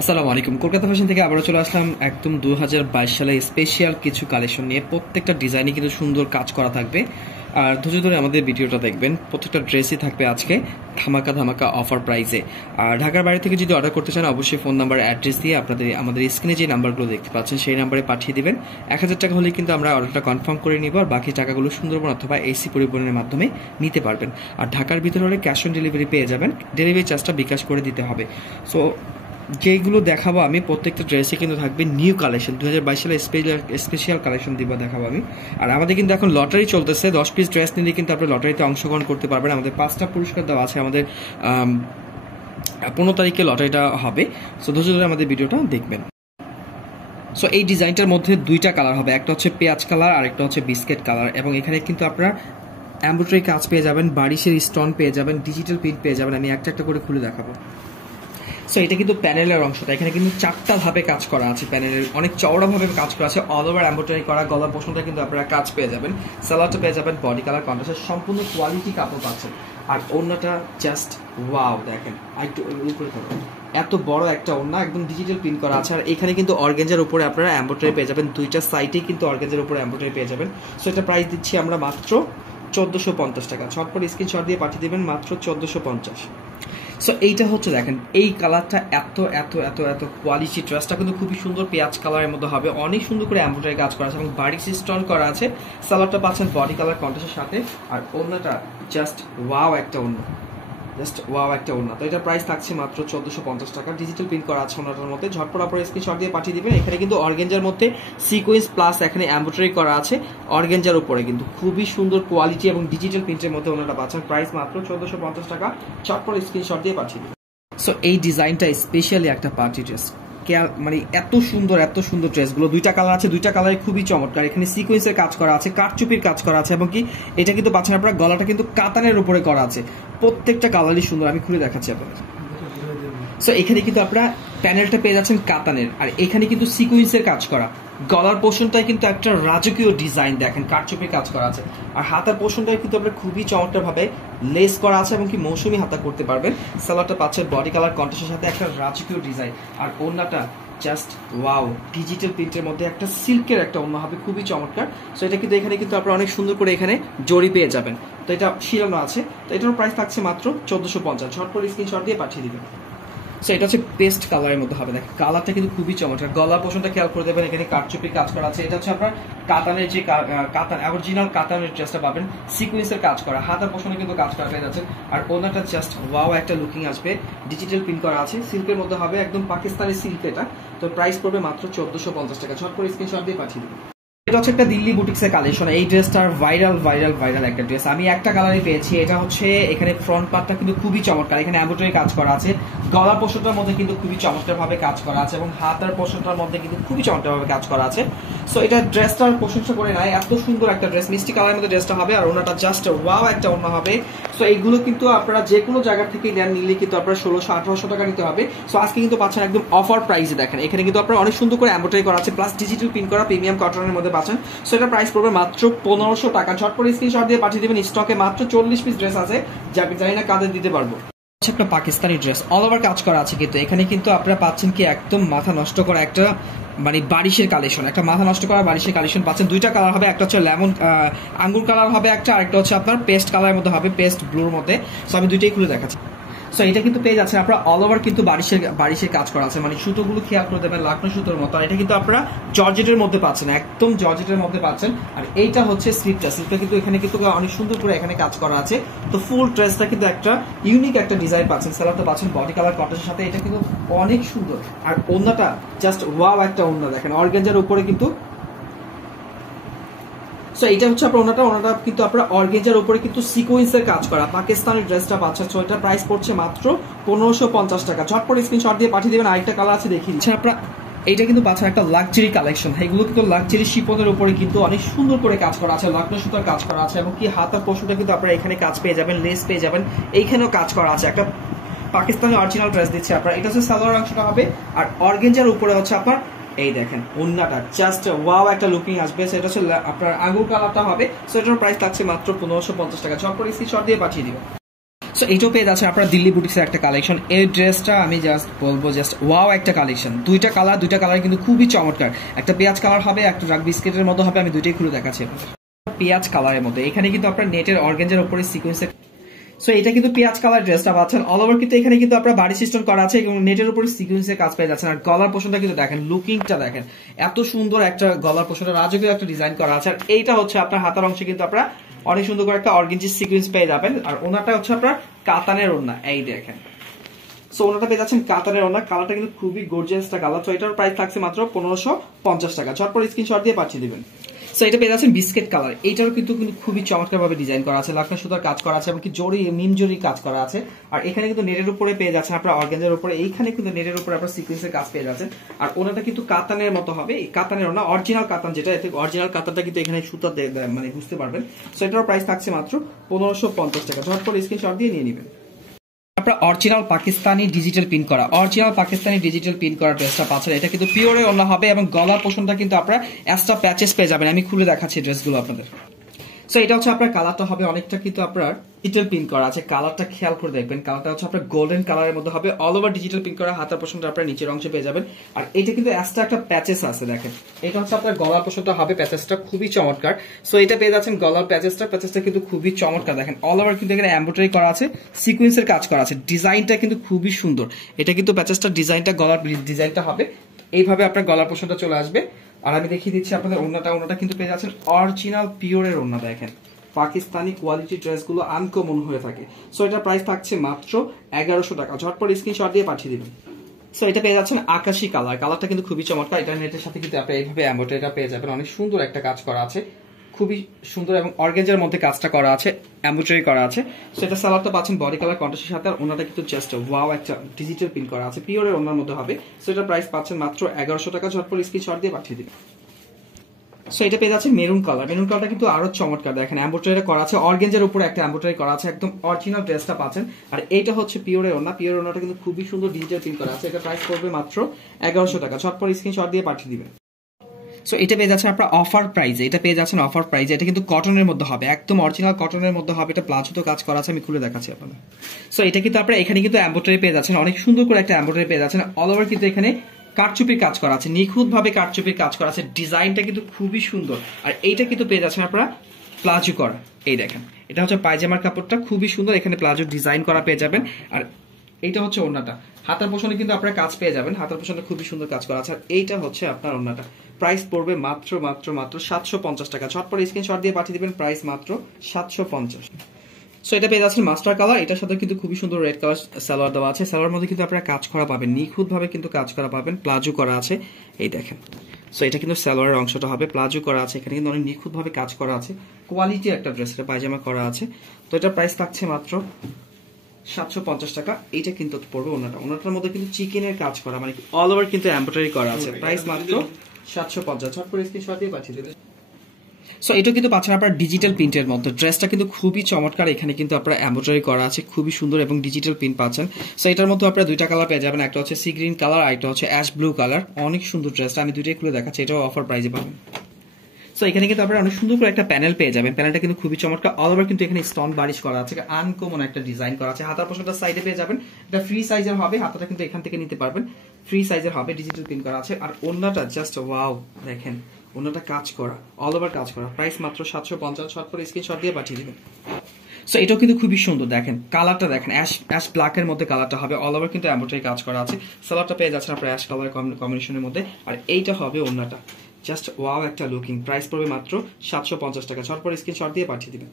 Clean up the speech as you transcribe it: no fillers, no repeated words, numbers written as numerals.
আসসালামু আলাইকুম। কলকাতা ফ্যাশন থেকে আবারও চলে আসলাম একদম 2022 সালে স্পেশাল কিছু কালেকশন নিয়ে। প্রত্যেকটা ডিজাইনে কিন্তু সুন্দর কাজ করা থাকবে, আর ধৈর্য ধরে আমাদের ভিডিওটা দেখবেন। প্রত্যেকটা ড্রেসই থাকবে আজকে ধামাকা ধামাকা অফার প্রাইসে। আর ঢাকার বাইরে থেকে যদি অর্ডার করতে চান অবশ্যই ফোন নাম্বার অ্যাড্রেস দিয়ে আমাদের স্ক্রিনে যে নাম্বারগুলো দেখতে পাচ্ছেন সেই নাম্বারে পাঠিয়ে দিবেন। 1000 টাকা হলেই কিন্তু আমরা অর্ডারটা কনফার্ম করে নিব, আর বাকি টাকাগুলো সুন্দরবন অথবা এসি পরিবহনের মাধ্যমে নিতে পারবেন। আর ঢাকার ভিতরে হলে ক্যাশ অন ডেলিভারি পেয়ে যাবেন, ডেলিভারি চার্জটা বিকাশ করে দিতে হবে। সো যেগুলো দেখাবো আমি প্রত্যেকটা ড্রেসে কিন্তু থাকবে নিউ কালেকশন, 2022 সালে স্পেশাল কালেকশন দেখাবো আমি। আর আমাদের কিন্তু এখন লটারি চলতেছে, 10 পিস ড্রেস নিলে কিন্তু আপনি লটারিতে অংশগ্রহণ করতে পারবেন। আমাদের 5টা পুরস্কার দেওয়া আছে, আমাদের 15 তারিখে লটারিটা হবে। সো ধৈর্য ধরে আমাদের ভিডিওটা দেখবেন। সো এই ডিজাইনটার মধ্যে 2টা কালার হবে, একটা হচ্ছে পেঁয়াজ কালার আর একটা হচ্ছে বিস্কেট কালার। এবং এখানে কিন্তু আপনারা এমব্রয়ডারি কাজ পেয়ে যাবেন, বারিশের স্টোন পেয়ে যাবেন, ডিজিটাল প্রিন্ট পেয়ে যাবেন। আমি একটা একটা করে খুলে দেখাবো। সো এটা কিন্তু প্যানেলের অংশটা, এখানে কিন্তু 4টা ভাবে কাজ করা আছে, প্যানেলের অনেক চওড়া ভাবে কাজ করা আছে, অল ওভার এমব্রয়ডারি করা। গলা পোর্শনটা কিন্তু আপনারা কাজ পেয়ে যাবেন, সালোয়ারটা পেয়ে যাবেন বডি কালার কন্ট্রাস্টের সম্পূর্ণ কোয়ালিটি কাপড় পাচ্ছেন। আর ওড়নাটা জাস্ট ওয়াও, দেখেন একটু উপরে করো, এত বড় একটা ওড়না, একদম ডিজিটাল প্রিন্ট করা আছে। আর এখানে কিন্তু অর্গানজার উপরে আপনারা এমব্রয়ডারি পেয়ে যাবেন, 2টা সাইডেই কিন্তু অর্গানজার উপরে এমব্রয়ডারি পেয়ে যাবেন। সো এটা প্রাইস দিচ্ছি আমরা মাত্র 1450 টাকা। ঝটপট স্ক্রিনশট দিয়ে পাঠিয়ে দেবেন, মাত্র 1450। সো এইটা হচ্ছে দেখেন, এই কালারটা এত এত এত এত কোয়ালিটি। ড্রেসটা কিন্তু খুবই সুন্দর, পেঁয়াজ কালারের মধ্যে হবে, অনেক সুন্দর করে এমব্রয়ডারি কাজ করা আছে এবং বারিক স্টোন করা আছে। সালোয়ারটা পাচ্ছেন বডি কালার কন্ট্রাস্টের সাথে, আর ওড়নাটা জাস্ট ওয়াও একটা ওড়না, জাস্ট ওয়াও একটা ওড়না। তো এটা প্রাইস থাকছে মাত্র 1450 টাকা। ডিজিটাল প্রিন্ট করা আছে ওড়নাটার মধ্যে, ঝটপট আপনারা স্ক্রিনশট দিয়ে পাঠিয়ে দিবেন। এখানে কিন্তু অর্গানজার মধ্যে সিকোয়েন্স প্লাস এখানে এমব্রয়ডারি করা আছে অর্গানজার উপরে, কিন্তু খুবই সুন্দর কোয়ালিটি এবং ডিজিটাল প্রিন্টের মধ্যে ওড়নাটা পাচ্ছেন। প্রাইস মাত্র 1450 টাকা। ঝটপট স্ক্রিনশট দিয়ে পাঠিয়ে দিবেন। সো এই ডিজাইনটা স্পেশালি একটা পার্টি ড্রেস, মানে এত সুন্দর ড্রেসগুলো। 2টা কালার আছে, 2টা কালারে খুবই চমৎকার। এখানে সিকোয়েন্সের কাজ করা আছে, কারচুপির কাজ করা আছে, এবং কি এটা কিন্তু পাচ্ছেন আপনারা গলাটা কিন্তু কাতানের উপরে করা আছে। প্রত্যেকটা কালারই সুন্দর, আমি খুলে দেখাচ্ছি আপনাদের। সো এখানে কিন্তু আপনারা প্যানেলটা পেয়ে যাচ্ছেন কাতানের, আর এখানে কিন্তু সিকোয়েন্সের কাজ করা। গলার পোর্শনটায় কিন্তু একটা রাজকীয় ডিজাইন, দেখেন কারচুপির কাজ করা আছে। আর হাতার পোর্শনটায় কিন্তু আপনারা খুবই চমৎকার ভাবে লেস করা আছে, এবং কি মৌসুমি হাতা করতে পারবেন। সালোয়ারটা পাচ্ছেন বডি কালার কন্ট্রাস্টের সাথে একটা রাজকীয় ডিজাইন, আর ওড়নাটা জাস্ট ওয়াও, ডিজিটাল প্রিন্টের মধ্যে একটা সিল্কের একটা ওড়না হবে, খুবই চমৎকার। সো এটা কিন্তু এখানে কিন্তু আপনারা অনেক সুন্দর করে এখানে জড়ি পেয়ে যাবেন। তো এটা শিরানো আছে, তো এটার প্রাইস থাকছে মাত্র 1450। ঝটপট স্ক্রিনশট দিয়ে পাঠিয়ে দিবেন। সো এটা হচ্ছে পেস্ট কালারের মধ্যে হবে, দেখেন কালারটা কিন্তু খুবই চমৎকার। গলা পোর্শনটা খেয়াল করে দেবেন, এখানে কারচুপির কাজ করা আছে। এটা হচ্ছে আপনার কাতানের যে কাতান অরিজিনাল কাতানের ড্রেসটা পাবেন, সিকোয়েন্সের কাজ করা। হাতার পোর্শনে কিন্তু কাজ করা পেয়ে যাচ্ছে, আর ওনাটা জাস্ট ওয়াও একটা লুকিং আসবে, ডিজিটাল প্রিন্ট করা আছে, সিল্কের মধ্যে হবে, একদম পাকিস্তানি সিল্ক এটা। তো প্রাইস পড়বে মাত্র 1450 টাকা। ঝটপট স্ক্রিনশট দিয়ে পাঠিয়ে দিবেন। এটা হচ্ছে একটা দিল্লি বুটিক্সের কালেকশন। এই ড্রেসটার ভাইরাল একটা ড্রেস, আমি একটা কালারই পেয়েছি। এটা হচ্ছে এখানে ফ্রন্ট পার্টটা কিন্তু খুবই চমৎকার, এখানে এমব্রয়ডারি কাজ করা আছে। গলা পোর্শনটার মধ্যে কিন্তু খুবই চমৎকার ভাবে কাজ করা আছে, এবং হাতার পোর্শনটার মধ্যে কিন্তু খুবই চমৎকার ভাবে কাজ করা আছে। সো এটা ড্রেসটার প্রশংসা করে নাই, এত সুন্দর একটা ড্রেস, মিষ্টি কালারের মধ্যে ড্রেসটা হবে, আর ওনাটা জাস্ট ওয়াও একটা ওড়না হবে। সো এইগুলো কিন্তু আপনারা যে কোনো জায়গা থেকে নেন, নিলে কিন্তু আপনারা 1600-1800 টাকা নিতে হবে। সো আজকে কিন্তু পাচ্ছেন একদম অফার প্রাইসে। দেখেন এখানে কিন্তু আপনারা অনেক সুন্দর করে এমব্রয়ডারি করা আছে, প্লাস ডিজিটাল প্রিন্ট করা প্রিমিয়াম কটনের মধ্যে পাচ্ছেন। সো এটা প্রাইস পড়বে মাত্র 1500 টাকা। ঝটপট স্ক্রিনশট দিয়ে পাঠিয়ে দিবেন। স্টকে মাত্র 40 পিস ড্রেস আছে, যাকে জানি না কাদের দিতে পারবো। একটা পাকিস্তানি ড্রেস, অল ওভার কাজ করা আছে, কিন্তু এখানে কিন্তু আপনারা পাচ্ছেন কি একদম মাথা নষ্ট করা একটা মানে বারিশের কালেকশন, একটা মাথা নষ্ট করা বারিশের কালেকশন পাচ্ছেন। 2টা কালার হবে, একটা হচ্ছে লেমন আঙ্গুর কালার হবে একটা, আরেকটা হচ্ছে আপনার পেস্ট কালারের মধ্যে হবে, পেস্ট ব্লুর মধ্যে। সো আমি 2টাই খুলে দেখাচ্ছি। সো এটা কিন্তু পেয়ে যাচ্ছেন আপনারা অল ওভার কিন্তু বারিশের কাজ করা আছে, মানে সুতোগুলো খেয়াল করে দেবেন লাকনো সুতোর মতো। আর এটা কিন্তু আপনারা জর্জেটের মধ্যে পাচ্ছেন, একদম জর্জেটের মধ্যে পাচ্ছেন। আর এইটা হচ্ছে স্লিপটা কিন্তু এখানে কিন্তু অনেক সুন্দর করে এখানে কাজ করা আছে। তো ফুল ড্রেসটা কিন্তু একটা ইউনিক একটা ডিজাইন পাচ্ছেন, সালোয়ারটা পাচ্ছেন বডি কালার কন্ট্রাস্টের সাথে, এটা কিন্তু অনেক সুন্দর। আর ওড়নাটা জাস্ট ওয়াও একটা ওড়না, দেখেন অর্গানজার উপরে কিন্তু। সো এটা হচ্ছে আপনার ওনাটা কিন্তু আপনার অর্গানজার উপরে কিন্তু সিকোয়েন্সের কাজ করা পাকিস্তানি ড্রেসটা পাচ্ছেন। সো এটা প্রাইস পড়ছে মাত্র 1550 টাকা। ঝটপট স্ক্রিনশট দিয়ে পাঠিয়ে দেবেন। আরেকটা কালার আছে দেখিয়ে দিচ্ছি আপনারা, এইটা কিন্তু পাচ্ছেন একটা লাক্সারি কালেকশন। এগুলো কিন্তু লাক্সারি শিপনের উপরে কিন্তু অনেক সুন্দর করে কাজ করা আছে, লগ্ন সুতার কাজ করা আছে, এবং কি হাতার পোর্শনটা কিন্তু আপনারা এখানে কাজ পেয়ে যাবেন, লেস পেয়ে যাবেন, এইখানেও কাজ করা আছে। একটা পাকিস্তানি অরিজিনাল ড্রেস দিচ্ছে আপনারা। এটা হচ্ছে সালোয়ার অংশটা হবে, আর অর্গানজার উপরে হচ্ছে আপনার এই দেখেন ওন্নাটা জাস্ট ওয়াও একটা লুকিং আসবে। সেটা হচ্ছে আপনার আঙ্গুর কালারটা হবে। সো এটার প্রাইস থাকছে মাত্র 1550 টাকা। ঝটপট স্ক্রিনশট দিয়ে পাঠিয়ে দিবেন। সো এইটাও পেয়ে যাচ্ছে আপনারা দিল্লি বুটিক্সের একটা কালেকশন। এই ড্রেসটা আমি জাস্ট বলবো জাস্ট ওয়াও একটা কালেকশন। দুইটা কালার কিন্তু খুবই চমৎকার। একটা পেঁয়াজ কালার হবে, একটা ডার্ক বিস্কিটের মতো হবে। আমি দুইটাই খুলে দেখাচ্ছি। পেঁয়াজ কালারের মধ্যে এখানে কিন্তু আপনার নেটের অর্গানজার উপরে সিকোয়েন্সের। সো এটা কিন্তু পেঁয়াজ কালার ড্রেসটা পাচ্ছেন। অল ওভার কিন্তু এখানে কিন্তু আপনার বাড়ি সিস্টেম করা আছে এবং নেটের উপরে সিকোয়েন্সের কাজ পেয়ে যাচ্ছেন। আর গলার পোর্শনটা কিন্তু দেখেন, লুকিংটা দেখেন, এত সুন্দর একটা গলার পোর্শনটা, রাজকীয় একটা ডিজাইন করা আছে। আর এইটা হচ্ছে আপনার হাতার অংশে কিন্তু আপনারা অনেক সুন্দর করে একটা অর্গানজার সিকোয়েন্স পেয়ে যাবেন। আর ওনাটা হচ্ছে আপনার কাতানের ওড়না, এই দেখেন। সো ওনাটা পেয়ে যাচ্ছেন কাতানের ওড়না। কালারটা কিন্তু খুবই গর্জিয়াস একটা কালার। সো এটার প্রাইস থাকছে মাত্র 1550 টাকা। ঝটপট স্ক্রিনশট দিয়ে পাঠিয়ে দিবেন। সো এটা পেয়ে যাচ্ছেন বিস্কেট কালার। এইটারও কিন্তু খুবই চমৎকার ভাবে ডিজাইন করা আছে, লাখনা সুতার কাজ করা আছে, এমনকি জরি মিম জরি কাজ করা আছে। আর এখানে কিন্তু নেটের উপরে পেয়ে যাচ্ছেন আপনার অর্গানজার উপরে, এইখানে কিন্তু নেটের উপরে আপনার সিকোয়েন্সের কাজ পেয়ে যাচ্ছেন। আর ওনাটা কিন্তু কাতানের মতো হবে, কাতানের ওনা, অরিজিনাল কাতান যেটা, এতে অরিজিনাল কাতানটা কিন্তু এখানে সুতা মানে বুঝতে পারবেন। সো এটার প্রাইস থাকছে মাত্র 1550 টাকা। ঝটপট স্ক্রিনশট দিয়ে নিয়ে নেবেন। আপনারা অরিজিনাল পাকিস্তানি ডিজিটাল প্রিন্ট করা ড্রেসটা পাচ্ছেন। এটা কিন্তু পিওরে ওড়না হবে এবং গলার পোর্শনটা কিন্তু আপনারা এক্সট্রা প্যাচেস পেয়ে যাবেন। আমি খুলে দেখাচ্ছি ড্রেসগুলো আপনাদের। সো এটা হচ্ছে আপনার কালারটা হবে অনেকটা কিন্তু আপনার ডিজিটাল প্রিন্ট করা আছে। কালারটা খেয়াল করে দেখবেন, কালারটা হচ্ছে আপনার গোল্ডেন কালারের মধ্যে হবে। অল ওভার ডিজিটাল প্রিন্ট করা, হাতার পোর্শনটা আপনার নিচের অংশে পেয়ে যাবেন। আর এটা কিন্তু এক্সট্রা একটা প্যাচেস আছে, দেখেন। এটা হচ্ছে আপনার গলার পোর্শনটা হবে, প্যাচেসটা খুবই চমৎকার। সো এটা পেয়ে যাচ্ছেন গলার প্যাচেসটা কিন্তু খুবই চমৎকার। দেখেন অল ওভার কিন্তু এখানে এমব্রয়ডারি করা আছে, সিকোয়েন্সের কাজ করা আছে, ডিজাইনটা কিন্তু খুবই সুন্দর। এটা কিন্তু প্যাচেসটা ডিজাইনটা, গলার ডিজাইনটা হবে এইভাবে, আপনার গলার পোর্শনটা চলে আসবে। আর আমি দেখিয়ে দিচ্ছি আপনাদের ওড়নাটা কিন্তু পেয়ে যাচ্ছেন অরিজিনাল পিওরের ওড়না। দেখেন পাকিস্তানি কোয়ালিটি ড্রেসগুলো আনকমন হয়ে থাকে। সো এটার প্রাইস থাকছে মাত্র 1100 টাকা। ঝটপট স্ক্রিনশট দিয়ে পাঠিয়ে দিবেন। সো এটা পেয়ে যাচ্ছেন আকাশি কালার। কালারটা কিন্তু খুবই চমৎকার। এটা নেটের সাথে কিন্তু আপনি এইভাবে এমব্রয়ডারিটা পেয়ে যাবেন। অনেক সুন্দর একটা কাজ করা আছে, খুবই সুন্দর, এবং অর্গানজার মধ্যে কাজটা করা আছে, এমব্রয়ডারি করা আছে। সো এটা সালোয়ারটা পাচ্ছেন বডি কালার কন্ট্রাস্টের সাথে। আর ওনাটা কিন্তু জাস্ট ওয়াও একটা ডিজিটাল প্রিন্ট করা আছে, পিওরের ওনার মধ্যে হবে। সো এটা প্রাইস পাচ্ছেন মাত্র 1100 টাকা। ঝটপট স্ক্রিনশট দিয়ে পাঠিয়ে দিবেন। সো এটা পেয়ে যাচ্ছে মেরুন কালারটা কিন্তু আরো চমৎকার। দেখেন এমব্রয়ডারি করা আছে, অর্গানজার উপরে একটা এমব্রয়ডারি করা আছে, একদম অরিজিনাল ড্রেসটা পাচ্ছেন। আর এইটা হচ্ছে পিওরের ওড়না। পিওরের ওড়নাটা কিন্তু খুবই সুন্দর ডিজিটাল প্রিন্ট করা আছে। এটা প্রাইস পড়বে মাত্র 1100 টাকা। ঝটপট স্ক্রিনশট দিয়ে পাঠিয়ে দিবেন। সো এটা পেয়ে যাচ্ছেন আপনার অফার প্রাইজে। এটা কিন্তু কটনের মধ্যে হবে, একদম অরিজিনাল কটনের মধ্যে হবে। এটা প্লাজোতে কাজ করা আছে, আমি খুলে দেখাচ্ছি আপনাদের। সো এটা কিন্তু আপনারা এখানে কিন্তু এমব্রয়ডারি পেয়ে যাচ্ছেন, অনেক সুন্দর করে একটা এমব্রয়ডারি পেয়ে যাচ্ছেন। অল ওভার কিন্তু এখানে কারচুপির কাজ করা আছে, নিখুঁত ভাবে কারচুপির কাজ করা আছে। ডিজাইনটা কিন্তু খুবই সুন্দর। আর এইটা কিন্তু পেয়ে যাচ্ছেন আপনারা প্লাজো করা, এই দেখেন। এটা হচ্ছে পায়জামার কাপড়টা, খুবই সুন্দর। এখানে প্লাজো ডিজাইন করা পেয়ে যাবেন। আর এইটা হচ্ছে ওড়নাটা, হাতার পোর্শনে কিন্তু আপনারা কাজ পেয়ে যাবেন। হাতার পোর্শনে খুবই সুন্দর কাজ করা আছে। আর এইটা হচ্ছে আপনার ওড়নাটা। প্রাইস পড়বে মাত্র 750 টাকা। ঝটপট স্ক্রিনশট দিয়ে পাঠিয়ে দিবেন। প্রাইস মাত্র 750। সো এটা পেয়ে যাচ্ছেন মাস্টার কালার। এটার সাথে কিন্তু খুবই সুন্দর রেড কালার সালোয়ার দেওয়া আছে। সালোয়ার মধ্যে কিন্তু আপনারা কাজ করা পাবেন, নিখুঁত ভাবে কিন্তু কাজ করা পাবেন, প্লাজো করা আছে, এই দেখেন। সো এটা কিন্তু সালোয়ারের অংশটা হবে, প্লাজো করা আছে, এখানে কিন্তু অনেক নিখুঁত ভাবে কাজ করা আছে। কোয়ালিটি একটা ড্রেস, এটা পায়জামা করা আছে। তো এটার প্রাইস থাকছে মাত্র 750 টাকা। এইটা কিন্তু পড়বে ওনাটার মধ্যে কিন্তু চিকেনের কাজ করা, মানে অল ওভার কিন্তু এমব্রয়ডারি করা আছে। প্রাইস মাত্র 750। ঝটপট স্ক্রিনশট দিয়ে পাঠিয়ে দেবেন। সো এটা কিন্তু পাচ্ছেন আপনার ডিজিটাল প্রিন্টের মধ্যে। ড্রেসটা কিন্তু খুবই চমৎকার। এখানে কিন্তু আপনার এমব্রয়ডারি করা আছে, খুবই সুন্দর, এবং ডিজিটাল প্রিন্ট পাচ্ছেন। সো এটার মধ্যে আপনারা দুইটা কালার পেয়ে যাবেন, একটা হচ্ছে সি গ্রিন কালার আর একটা হচ্ছে অ্যাশ ব্লু কালার। অনেক সুন্দর ড্রেসটা, আমি দুইটাই খুলে দেখাচ্ছি। এটাও অফার প্রাইজে পাবেন। সো এখানে কিন্তু আপনারা অনেক সুন্দর করে একটা প্যানেল পেয়ে যাবেন। প্যানেলটা কিন্তু খুবই চমৎকার। অল ওভার কিন্তু এখানে স্টোন বারিশ করা আছে, আনকমন একটা ডিজাইন করা আছে। হাতার পোর্শনটা সাইডে পেয়ে যাবেন, এটা ফ্রি সাইজের হবে। হাতাটা কিন্তু এখান থেকে নিতে পারবেন, ফ্রি সাইজের হবে, ডিজিটাল প্রিন্ট করা আছে। আর ওড়নাটা জাস্ট ওয়াও, দেখেন ওড়নাটা কাজ করা, অল ওভার কাজ করা। প্রাইস মাত্র 750। শর্ট স্ক্রিনশট দিয়ে পাঠিয়ে দিবেন। সো এটাও কিন্তু খুবই সুন্দর। দেখেন কালারটা, দেখেন অ্যাশ ব্ল্যাকের মধ্যে কালারটা হবে। অল ওভার কিন্তু এমব্রয়ডারি কাজ করা আছে। সালোয়ারটা পেয়ে যাচ্ছেন আপনার অ্যাশ কালার কম্বিনেশনের মধ্যে। আর এইটা হবে ওড়নাটা, জাস্ট ওয়াও একটা লুকিং। প্রাইস পড়বে মাত্র 750 টাকা। ঝটপট স্ক্রিনশট দিয়ে পাঠিয়ে দিবেন।